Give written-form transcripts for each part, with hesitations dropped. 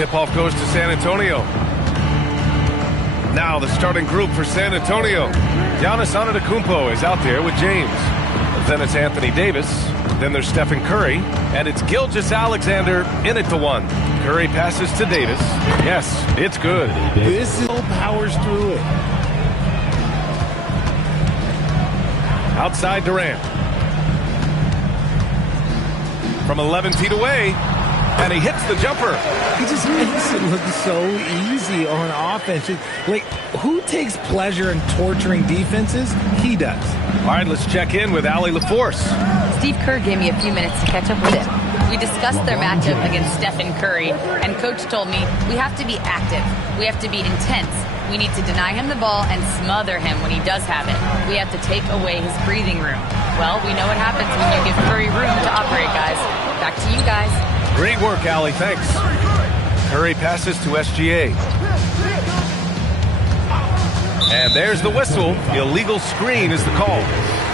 Tip-off goes to San Antonio. Now the starting group for San Antonio. Giannis Antetokounmpo is out there with James. Then it's Anthony Davis. Then there's Stephen Curry. And it's Gilgeous-Alexander in it to one. Curry passes to Davis. Yes, it's good. This is powers through it. Outside Durant. From 11 feet away. And he hits the jumper. He just makes it look so easy on offense. Like, who takes pleasure in torturing defenses? He does. All right, let's check in with Allie LaForce. Steve Kerr gave me a few minutes to catch up with him. We discussed their matchup against Stephen Curry, and Coach told me we have to be active. We have to be intense. We need to deny him the ball and smother him when he does have it. We have to take away his breathing room. Well, we know what happens when you give Curry room to operate, guys. Back to you guys. Great work, Allie. Thanks. Curry passes to SGA. And there's the whistle. Illegal screen is the call.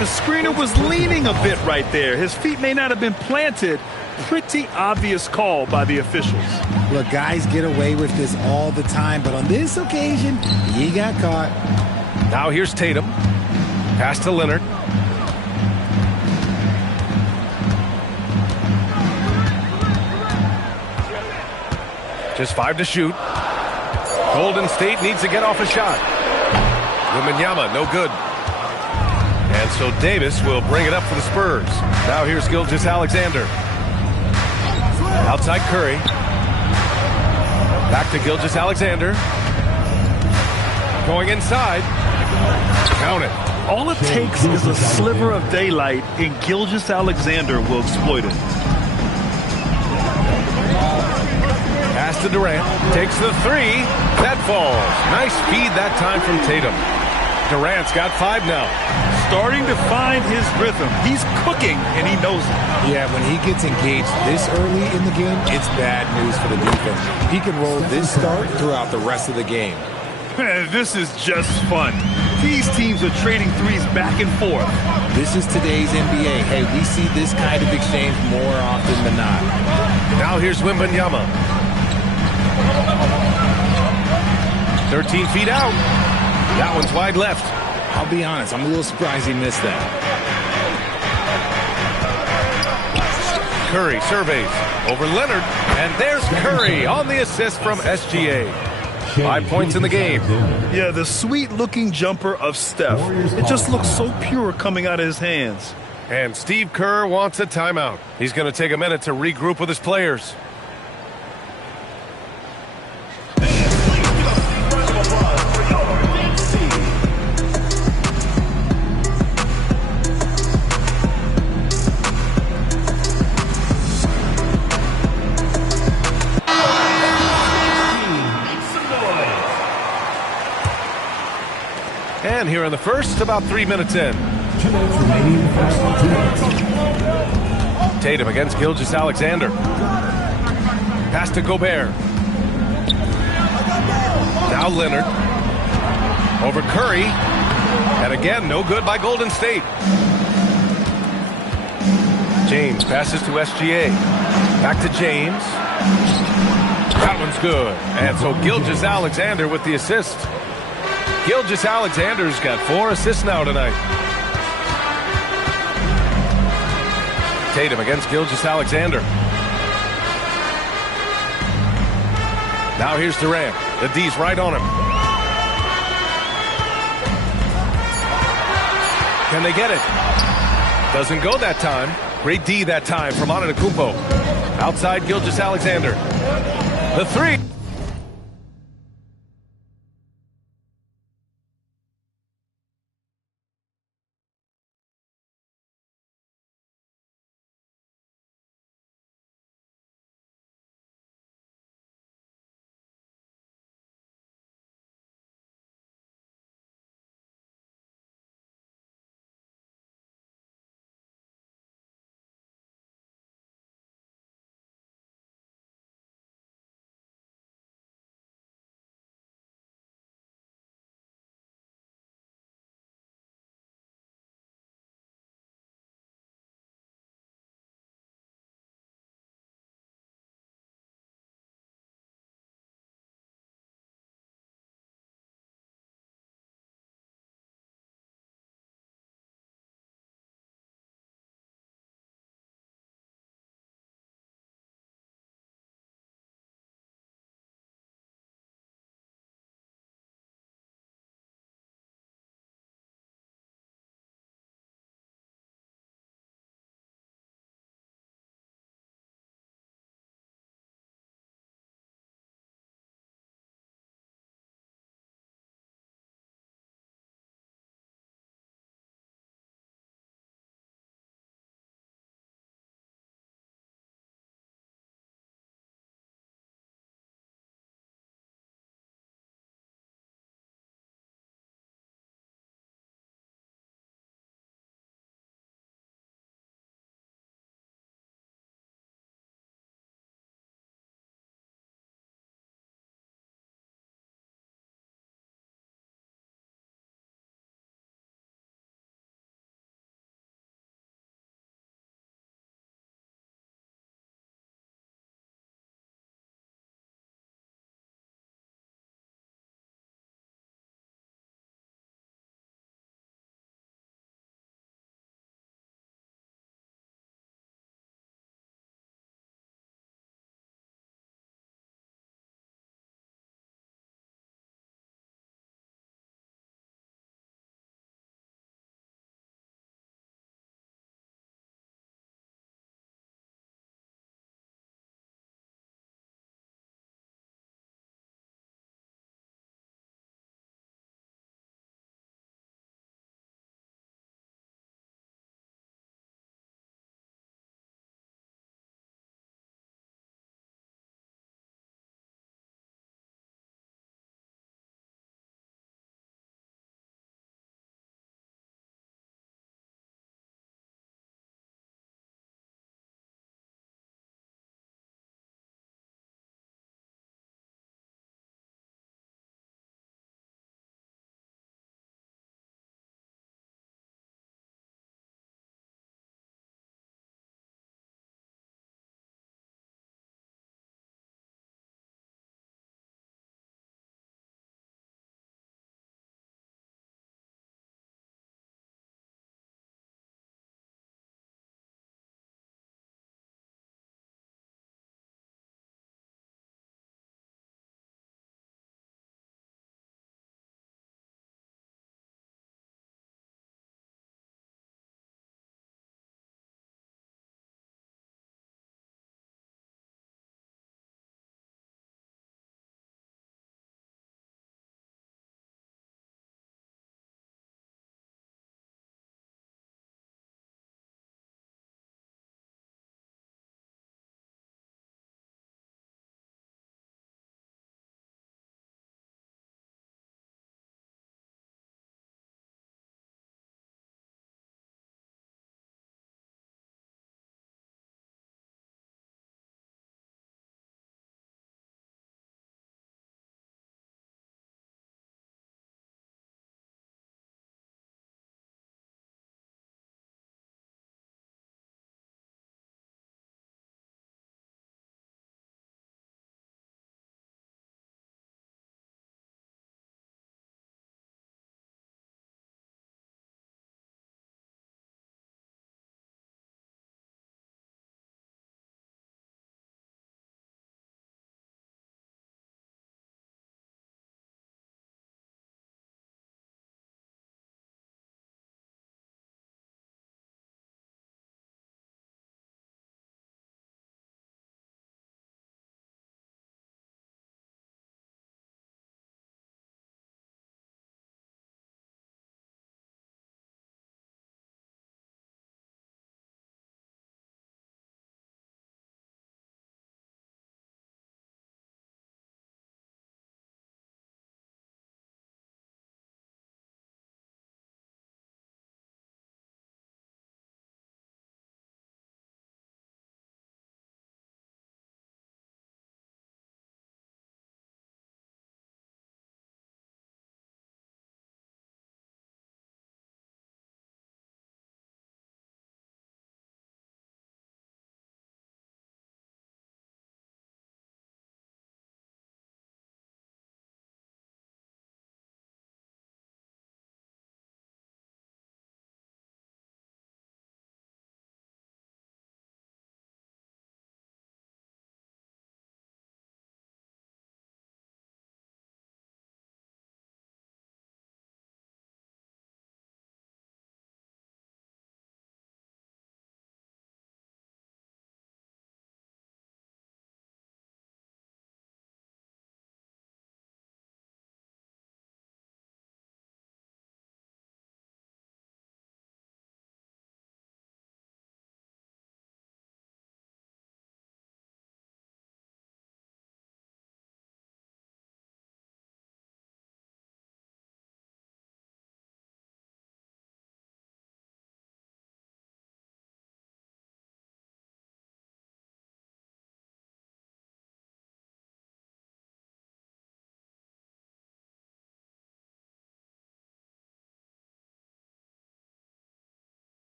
The screener was leaning a bit right there. His feet may not have been planted. Pretty obvious call by the officials. Look, guys get away with this all the time, but on this occasion, he got caught. Now here's Tatum. Pass to Leonard. Just 5 to shoot. Golden State needs to get off a shot. Wembanyama, no good. And so Davis will bring it up for the Spurs. Now here's Gilgeous-Alexander. Outside Curry. Back to Gilgeous-Alexander. Going inside. Count it. All it takes is a sliver of daylight, and Gilgeous-Alexander will exploit it. Pass to Durant. Takes the three. That falls. Nice feed that time from Tatum. Durant's got 5 now. Starting to find his rhythm. He's cooking, and he knows it. Yeah, when he gets engaged this early in the game, it's bad news for the defense. He can roll this start throughout the rest of the game. This is just fun. These teams are trading threes back and forth. This is today's NBA. Hey, we see this kind of exchange more often than not. Now here's Wembanyama. 13 feet out. That one's wide left. I'll be honest, I'm a little surprised he missed that. Curry surveys over Leonard. And there's Curry on the assist from SGA. 5 points in the game. Yeah, the sweet-looking jumper of Steph. It just looks so pure coming out of his hands. And Steve Kerr wants a timeout. He's going to take a minute to regroup with his players. And here in the first, about 3 minutes in. Tatum against Gilgeous-Alexander. Pass to Gobert. Now Leonard. Over Curry. And again, no good by Golden State. James passes to SGA. Back to James. That one's good. And so Gilgeous-Alexander with the assist. Gilgeous-Alexander's got 4 assists now tonight. Tatum against Gilgeous-Alexander. Now here's Durant. The D's right on him. Can they get it? Doesn't go that time. Great D that time from Antetokounmpo. Outside Gilgeous-Alexander. The three.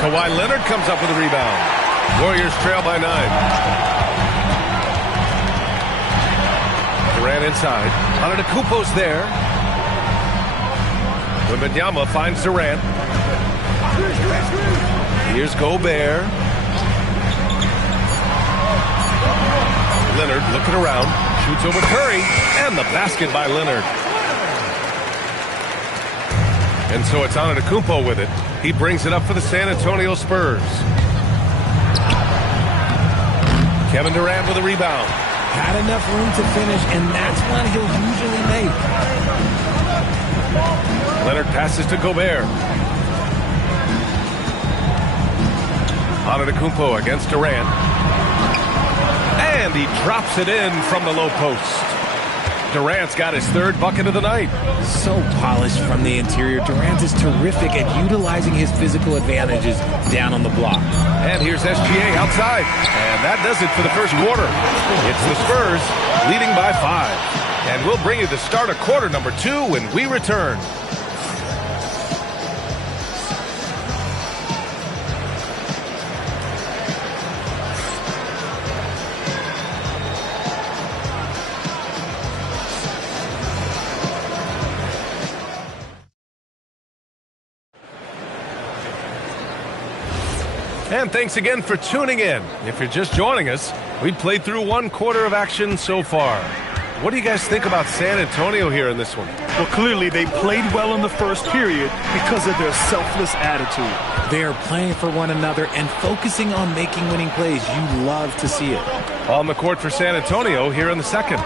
Kawhi Leonard comes up with a rebound. Warriors trail by 9. Durant inside. Antetokounmpo's there. Wembanyama finds Durant. Here's Gobert. Leonard looking around. Shoots over Curry. And the basket by Leonard. And so it's Antetokounmpo with it. He brings it up for the San Antonio Spurs. Kevin Durant with a rebound. Had enough room to finish, and that's one he'll usually make. Leonard passes to Gobert. Antetokounmpo against Durant. And he drops it in from the low post. Durant's got his third bucket of the night. So polished from the interior. Durant is terrific at utilizing his physical advantages down on the block. And here's SGA outside. And that does it for the first quarter. It's the Spurs leading by 5. And we'll bring you the start of quarter number 2 when we return. And thanks again for tuning in. If you're just joining us, we've played through one quarter of action so far. What do you guys think about San Antonio here in this one? Well, clearly they played well in the first period because of their selfless attitude. They are playing for one another and focusing on making winning plays. You love to see it. On the court for San Antonio here in the second.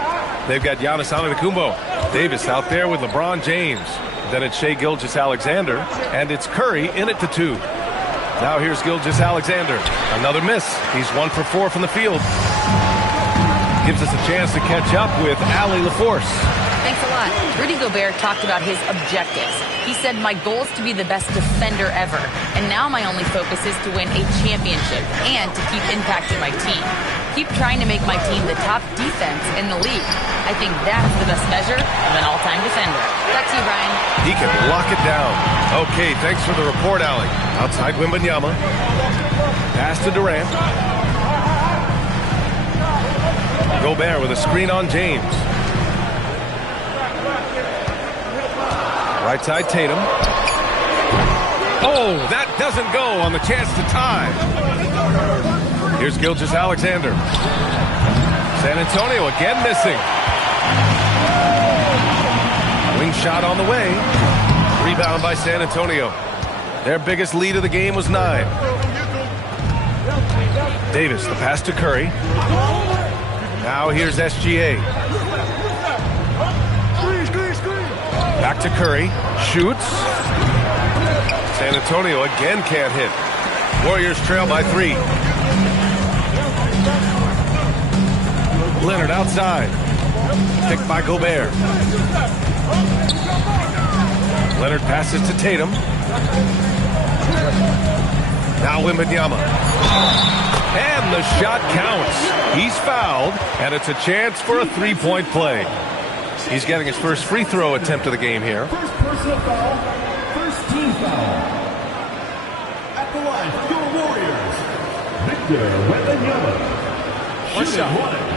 They've got Giannis Antetokounmpo. Davis out there with LeBron James. Then it's Shai Gilgeous-Alexander. And it's Curry in it to 2. Now here's Gilgeous-Alexander. Another miss. He's 1 for 4 from the field. Gives us a chance to catch up with Allie LaForce. Thanks a lot. Rudy Gobert talked about his objectives. He said, my goal is to be the best defender ever. And now my only focus is to win a championship and to keep impacting my team. Keep trying to make my team the top defense in the league. I think that's the best measure of an all-time defender. Back to you, Brian. He can lock it down. Okay, thanks for the report, Allie. Outside Wembanyama. Pass to Durant. Gobert with a screen on James. Right side Tatum. Oh, that doesn't go on the chance to tie. Here's Gilgeous-Alexander. San Antonio again missing. Wing shot on the way. Rebound by San Antonio. Their biggest lead of the game was 9. Davis, the pass to Curry. Now here's SGA. Back to Curry. Shoots. San Antonio again can't hit. Warriors trail by 3. Leonard outside. Picked by Gobert. Leonard passes to Tatum. Now Wembanyama. And the shot counts. He's fouled, and it's a chance for a three-point play. He's getting his first free throw attempt of the game here. First personal foul, first team foul. At the line for your Warriors, Victor Wembanyama. Shooting 1.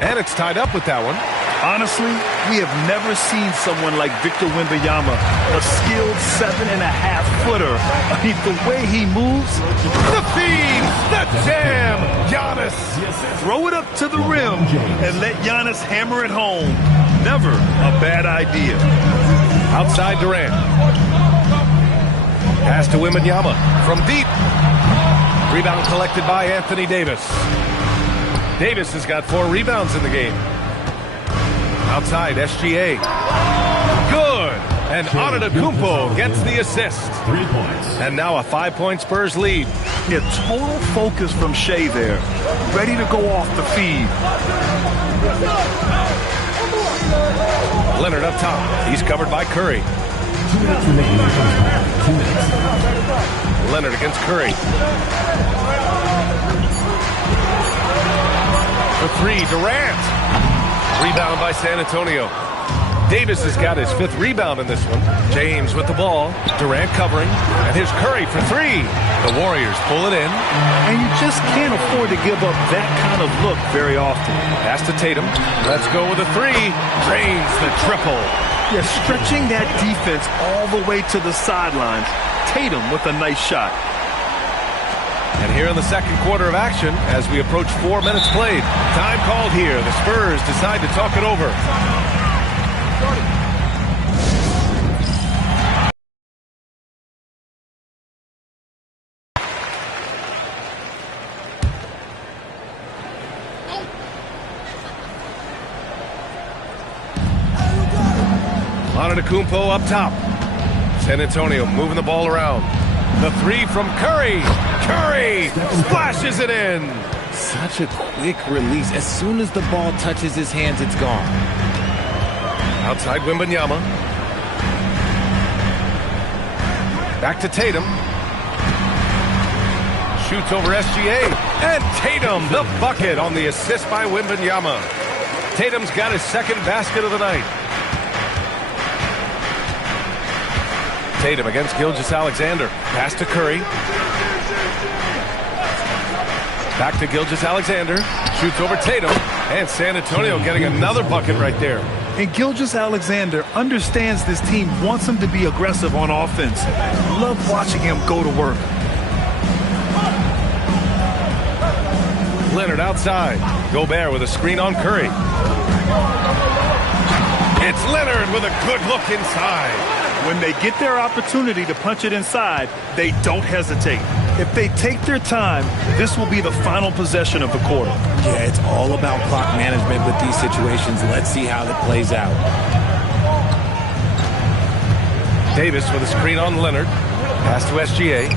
And it's tied up with that one. Honestly, we have never seen someone like Victor Wembanyama, a skilled 7.5-footer. I mean, the way he moves. The feed, the jam, Giannis. Throw it up to the rim and let Giannis hammer it home. Never a bad idea. Outside Durant. Pass to Wembanyama from deep. Rebound collected by Anthony Davis. Davis has got 4 rebounds in the game. Outside, SGA. Good. And Antetokounmpo gets the assist. 3 points. And now a 5-point Spurs lead. Yeah, total focus from Shai there. Ready to go off the feed. Leonard up top. He's covered by Curry. 2 minutes remaining. 2 minutes. Leonard against Curry. For three, Durant. Rebound by San Antonio. Davis has got his 5th rebound in this one. James with the ball. Durant covering. And here's Curry for three. The Warriors pull it in. And you just can't afford to give up that kind of look very often. Pass to Tatum. Let's go with a three. Drains the triple. Yeah, stretching that defense all the way to the sidelines. Tatum with a nice shot. And here in the second quarter of action, as we approach 4 minutes played, time called here. The Spurs decide to talk it over. Antetokounmpo up top. San Antonio moving the ball around. The three from Curry. Curry splashes it in. Such a quick release. As soon as the ball touches his hands, it's gone. Outside Wembanyama. Back to Tatum. Shoots over SGA. And Tatum, the bucket on the assist by Wembanyama. Tatum's got his 2nd basket of the night. Tatum against Gilgeous-Alexander. Pass to Curry. Back to Gilgeous-Alexander. Shoots over Tatum. And San Antonio getting another bucket right there. And Gilgeous-Alexander understands this team wants him to be aggressive on offense. Love watching him go to work. Leonard outside. Gobert with a screen on Curry. It's Leonard with a good look inside. When they get their opportunity to punch it inside, they don't hesitate. If they take their time, this will be the final possession of the quarter. Yeah, it's all about clock management with these situations. Let's see how that plays out. Davis with a screen on Leonard. Pass to SGA.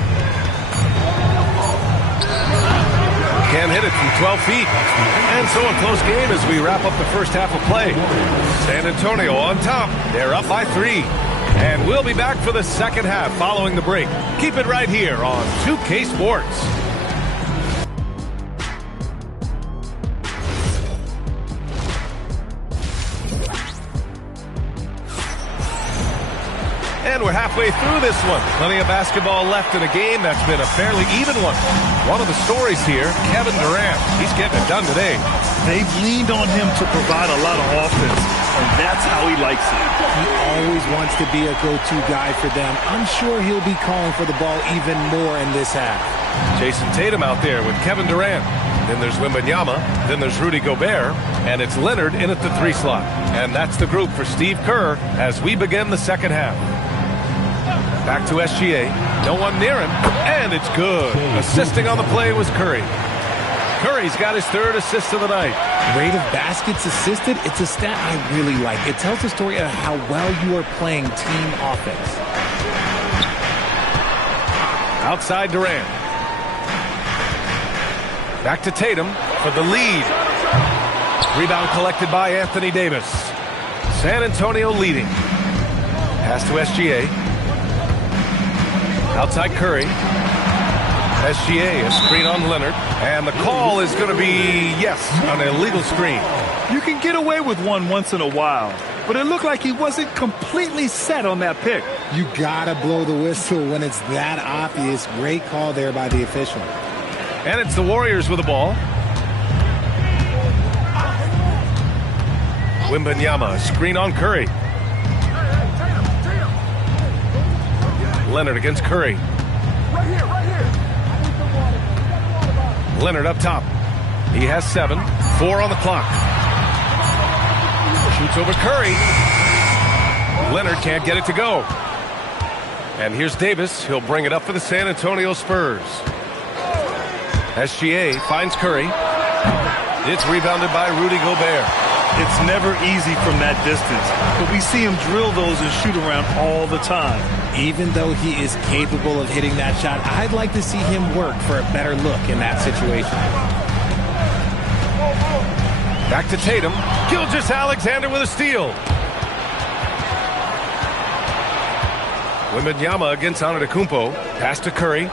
Can't hit it from 12 feet. And so a close game as we wrap up the first half of play. San Antonio on top. They're up by 3. And we'll be back for the second half following the break. Keep it right here on 2K Sports. And we're halfway through this one. Plenty of basketball left in a game that's been a fairly even one. One of the stories here, Kevin Durant. He's getting it done today. They've leaned on him to provide a lot of offense, and that's how he likes it. He always wants to be a go-to guy for them. I'm sure he'll be calling for the ball even more in this half. Jason Tatum out there with Kevin Durant. Then there's Wembanyama. Then there's Rudy Gobert. And it's Leonard in at the 3 slot. And that's the group for Steve Kerr as we begin the second half. Back to SGA. No one near him. And it's good. Assisting on the play was Curry. Curry's got his 3rd assist of the night. Rate of baskets assisted, it's a stat I really like. It tells the story of how well you are playing team offense. Outside Durant. Back to Tatum for the lead. Rebound collected by Anthony Davis. San Antonio leading. Pass to SGA. Outside Curry. SGA, a screen on Leonard. And the call is going to be, yes, an illegal screen. You can get away with one once in a while, but it looked like he wasn't completely set on that pick. You gotta blow the whistle when it's that obvious. Great call there by the official. And it's the Warriors with the ball. Wembanyama, screen on Curry. Leonard against Curry. Leonard up top. He has 7. 4 on the clock. Shoots over Curry. Leonard can't get it to go. And here's Davis. He'll bring it up for the San Antonio Spurs. SGA finds Curry. It's rebounded by Rudy Gobert. It's never easy from that distance, but we see him drill those and shoot around all the time. Even though he is capable of hitting that shot, I'd like to see him work for a better look in that situation. Back to Tatum. Gilgeous-Alexander with a steal. Wembanyama against Antetokounmpo. Pass to Curry.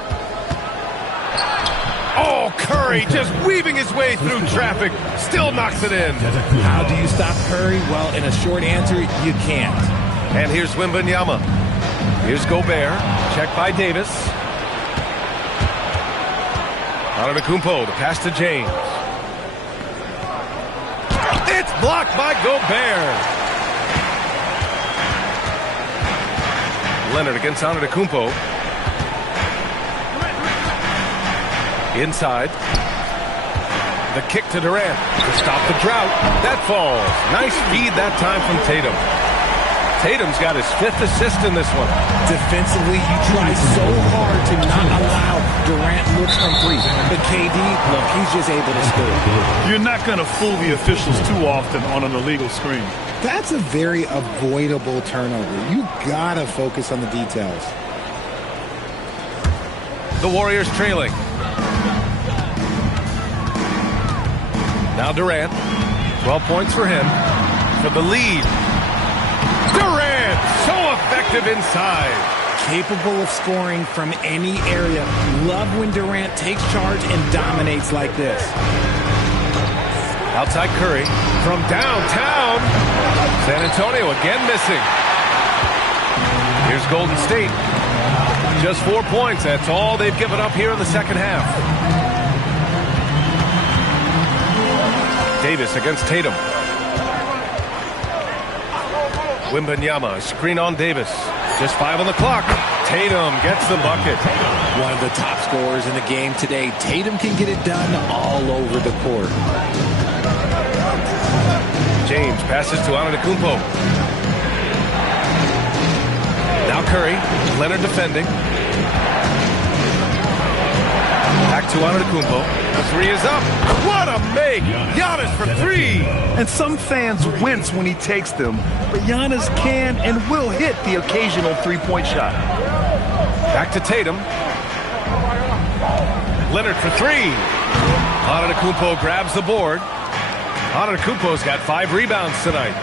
Oh, Curry just weaving his way through traffic. Still knocks it in. How do you stop Curry? Well, in a short answer, you can't. And here's Wembanyama. Here's Gobert. Check by Davis. Antetokounmpo, the pass to James. It's blocked by Gobert. Leonard against Antetokounmpo. Inside. The kick to Durant to stop the drought. That falls. Nice feed that time from Tatum. Tatum's got his 5th assist in this one. Defensively, you try so hard to not allow Durant looks from 3. But KD, look, he's just able to score. You're not going to fool the officials too often on an illegal screen. That's a very avoidable turnover. You gotta focus on the details. The Warriors trailing. Now Durant. 12 points for him. For the lead. Durant, so effective inside. Capable of scoring from any area. Love when Durant takes charge and dominates like this. Outside Curry from downtown. San Antonio again missing. Here's Golden State. Just 4 points. That's all they've given up here in the second half. Davis against Tatum. Wembanyama, a screen on Davis. Just 5 on the clock. Tatum gets the bucket. One of the top scorers in the game today. Tatum can get it done all over the court. James passes to Antetokounmpo. Now Curry. Leonard defending. Back to Antetokounmpo. The 3 is up. What a make! Giannis for 3. And some fans wince when he takes them, but Giannis can and will hit the occasional 3-point shot. Back to Tatum. Leonard for 3. Antetokounmpo grabs the board. Antetokounmpo's got 5 rebounds tonight.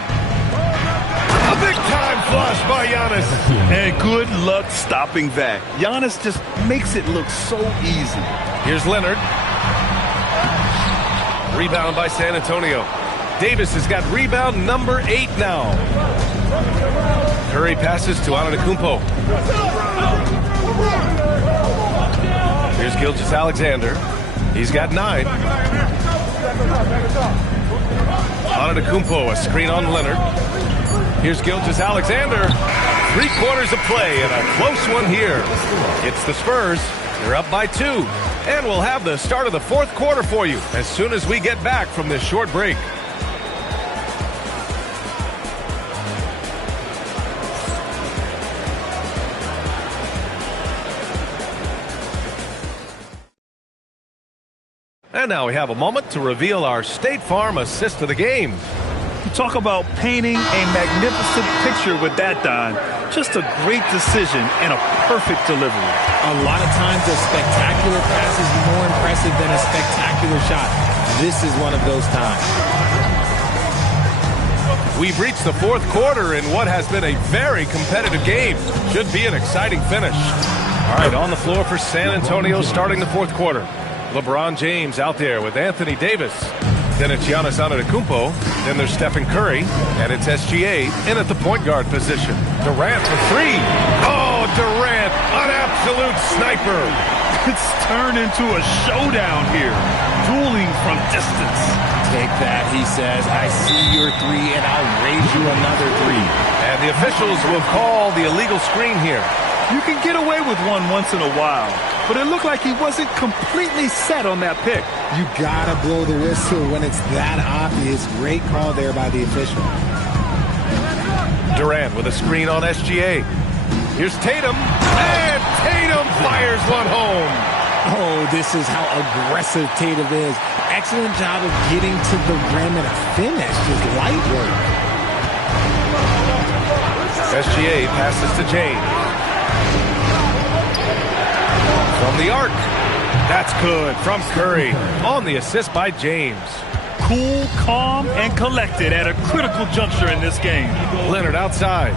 A big-time flush by Giannis. And good luck stopping that. Giannis just makes it look so easy. Here's Leonard. Rebound by San Antonio. Davis has got rebound number 8 now. Curry passes to Antetokounmpo. Here's Gilgeous-Alexander. He's got 9. Antetokounmpo, a screen on Leonard. Here's Gilgeous-Alexander. 3 quarters of play and a close one here. It's the Spurs. They're up by 2. And we'll have the start of the 4th quarter for you as soon as we get back from this short break. And now we have a moment to reveal our State Farm assist of the game. You talk about painting a magnificent picture with that, Don. Just a great decision and a perfect delivery. A lot of times a spectacular pass is more impressive than a spectacular shot. This is one of those times. We've reached the 4th quarter in what has been a very competitive game. Should be an exciting finish. All right, on the floor for San Antonio starting the 4th quarter. LeBron James out there with Anthony Davis. Then it's Giannis Antetokounmpo. Then there's Stephen Curry. And it's SGA in at the point guard position. Durant for 3. Oh, Durant, an absolute sniper. It's turned into a showdown here. Dueling from distance. Take that, he says. I see your 3 and I'll raise you another 3. And the officials will call the illegal screen here. You can get away with one once in a while, but it looked like he wasn't completely set on that pick. You gotta blow the whistle when it's that obvious. Great call there by the official. Durant with a screen on SGA. Here's Tatum, and Tatum fires one home. Oh, this is how aggressive Tatum is. Excellent job of getting to the rim and a finish. Just light work. SGA passes to James. From the arc. That's good from Curry on the assist by James. Cool, calm, and collected at a critical juncture in this game. Leonard outside.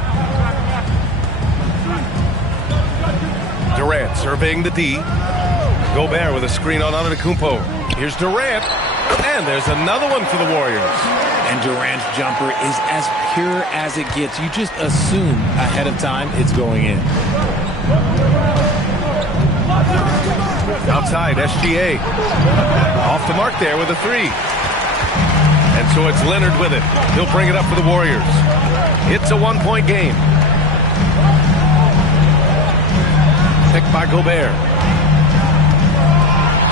Durant surveying the D. Gobert with a screen on Antetokounmpo. Here's Durant, and there's another one for the Warriors. And Durant's jumper is as pure as it gets. You just assume ahead of time it's going in. Outside, SGA. Off the mark there with a three. And so it's Leonard with it. He'll bring it up for the Warriors. It's a one-point game. Picked by Gobert.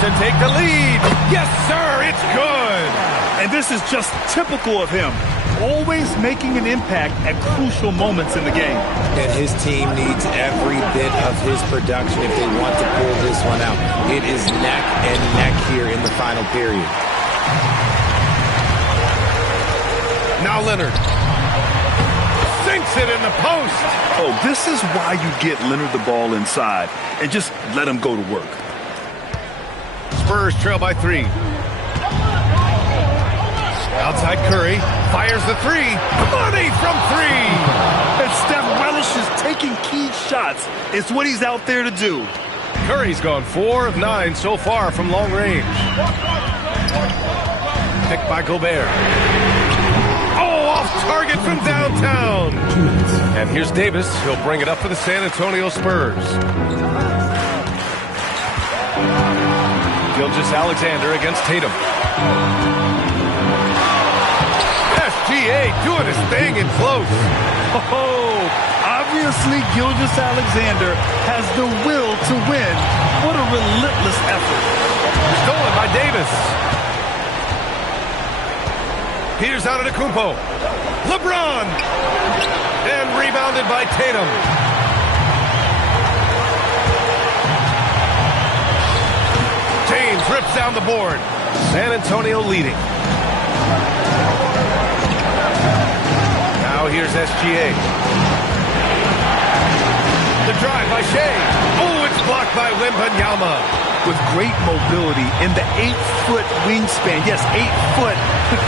To take the lead. Yes, sir, it's good. And this is just typical of him. Always making an impact at crucial moments in the game. And his team needs every bit of his production if they want to pull this one out. It is neck and neck here in the final period. Now Leonard. Sinks it in the post. Oh, this is why you get Leonard the ball inside and just let him go to work. Spurs trail by 3. Outside Curry, fires the three. Money from 3. And Steph relishes taking key shots. It's what he's out there to do. Curry's gone 4 of 9 so far from long range. Picked by Gobert. Oh, off target from downtown. And here's Davis. He'll bring it up for the San Antonio Spurs. Gilgeous-Alexander against Tatum. SGA doing his thing in close. Oh, obviously Gilgeous-Alexander has the will to win. What a relentless effort. Stolen by Davis. Here's Antetokounmpo. LeBron. And rebounded by Tatum. James rips down the board. San Antonio leading. Now here's SGA. The drive by Shea. Oh, it's blocked by Wembanyama. With great mobility in the 8-foot wingspan. Yes, 8 foot.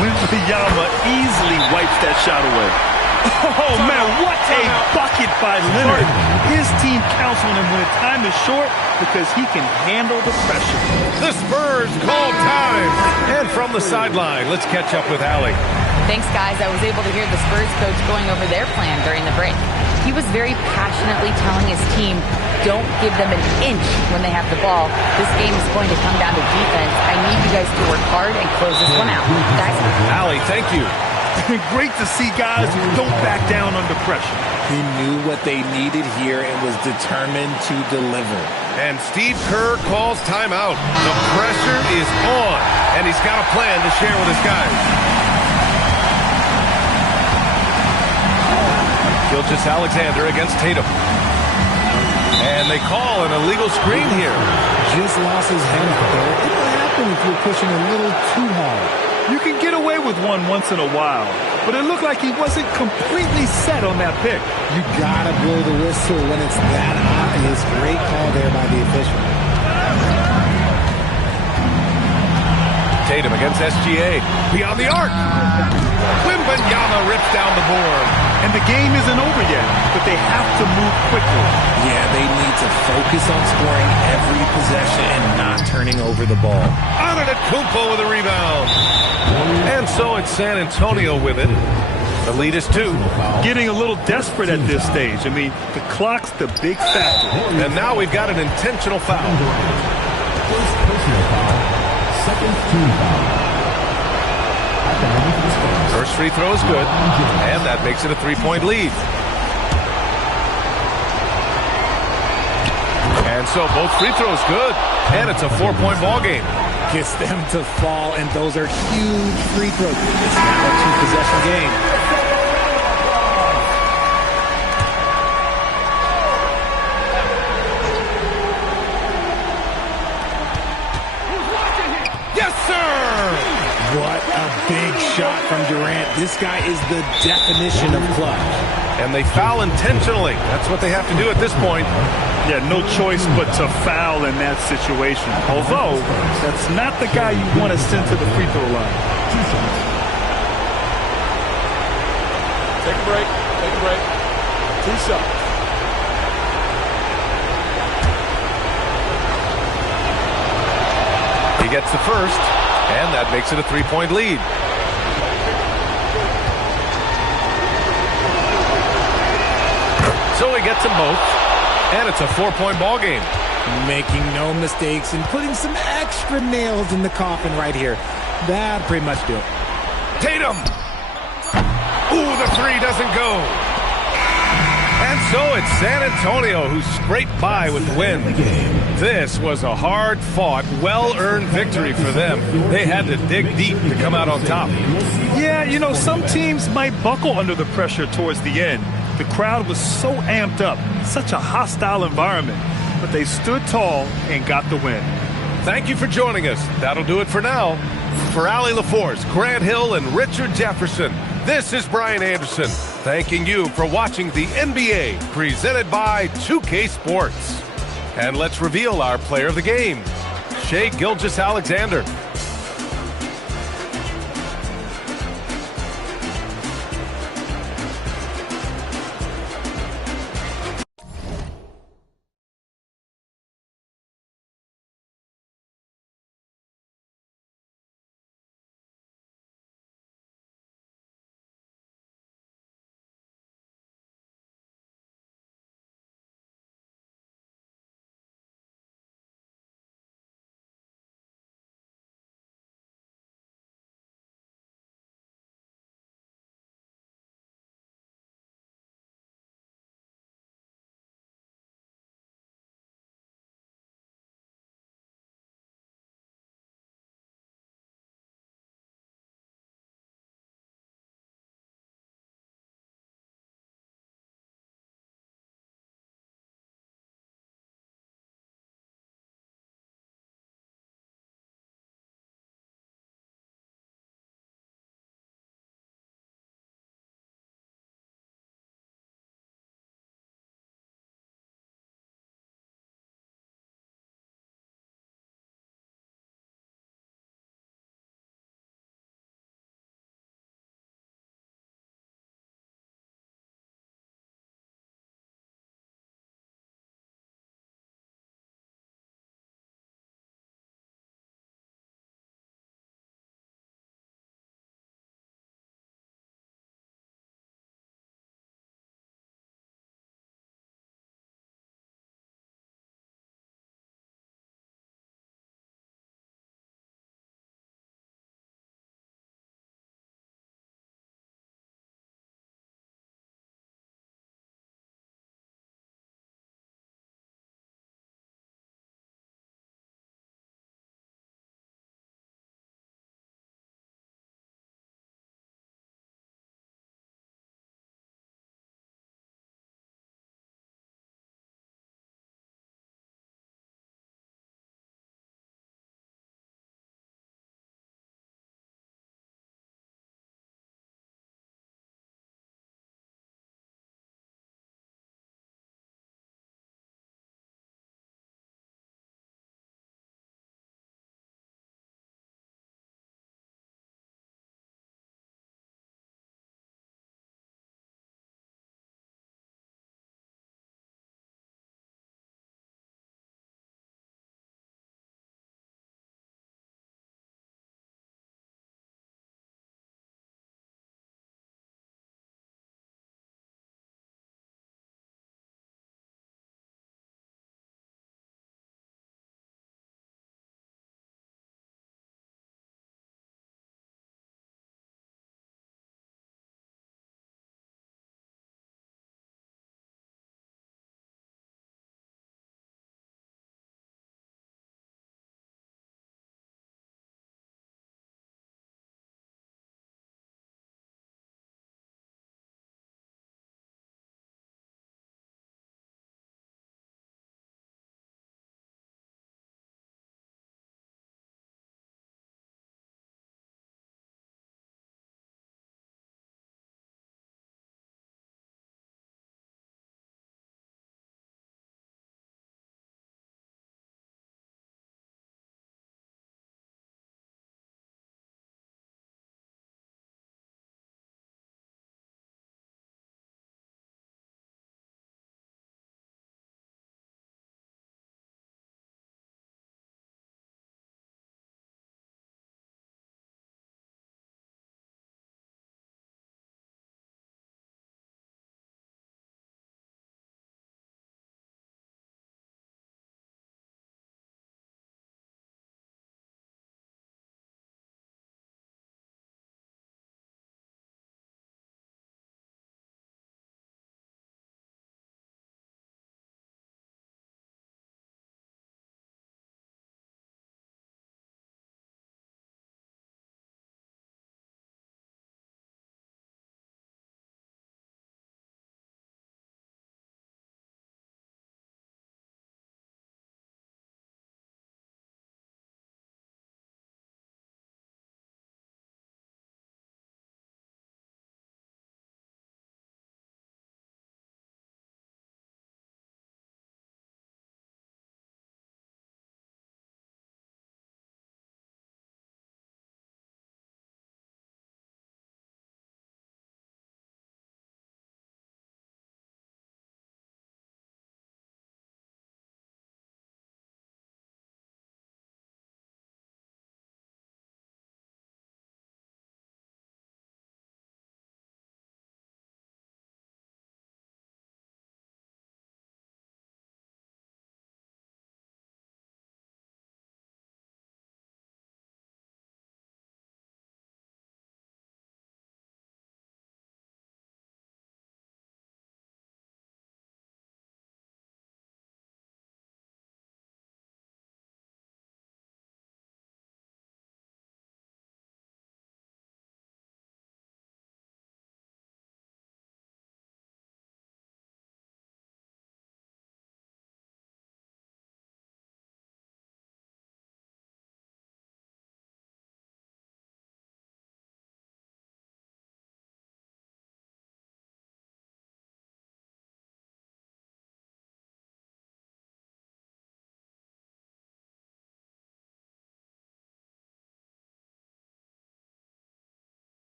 Wembanyama easily wipes that shot away. Oh, man, what a bucket by Leonard. His team counts on him when time is short because he can handle the pressure. The Spurs call time. And from the sideline, let's catch up with Allie. Thanks, guys. I was able to hear the Spurs coach going over their plan during the break. He was very passionately telling his team, don't give them an inch when they have the ball. This game is going to come down to defense. I need you guys to work hard and close this one out. Guys? Allie, thank you. Great to see guys who don't back down under pressure. He knew what they needed here and was determined to deliver. And Steve Kerr calls timeout. The pressure is on, and he's got a plan to share with his guys. Gilgeous-Alexander against Tatum. And they call an illegal screen here. Just lost his head up there. It'll happen if you're pushing a little too hard. You can get away with one once in a while, but it looked like he wasn't completely set on that pick. You gotta blow the whistle when it's that obvious. Great call there by the official. Tatum against SGA. Beyond the arc. Wembanyama rips down the board. And the game isn't over yet, but they have to move quickly. Yeah, they need to focus on scoring every possession and not turning over the ball. Antetokounmpo with a rebound. And so it's San Antonio with it. The lead is 2. Getting a little desperate at this stage. I mean, the clock's the big factor. And now we've got an intentional foul. First personal foul. Second team foul. At the line for the Spurs. First free throw is good, and that makes it a 3-point lead. And so both free throws good, and it's a 4-point ball game. Gets them to fall, and those are huge free throws. It's now a 2-possession game. Yes, sir! What a big shot from Durant. This guy is the definition of clutch. And they foul intentionally. That's what they have to do at this point. Yeah, no choice but to foul in that situation. Although, that's not the guy you want to send to the free throw line. Take a break. 2 shots. He gets the first, and that makes it a 3-point lead. So he gets them both, and it's a 4-point ball game. Making no mistakes and putting some extra nails in the coffin right here. That'll pretty much do it. Tatum! Ooh, the three doesn't go. And so it's San Antonio who scraped by with the win. This was a hard-fought, well-earned victory for them. They had to dig deep to come out on top. Yeah, you know, some teams might buckle under the pressure towards the end. The crowd was so amped up, such a hostile environment. But they stood tall and got the win. Thank you for joining us. That'll do it for now. For Allie LaForce, Grant Hill, and Richard Jefferson, this is Brian Anderson, thanking you for watching the NBA presented by 2K Sports. And let's reveal our player of the game, Shai Gilgeous-Alexander.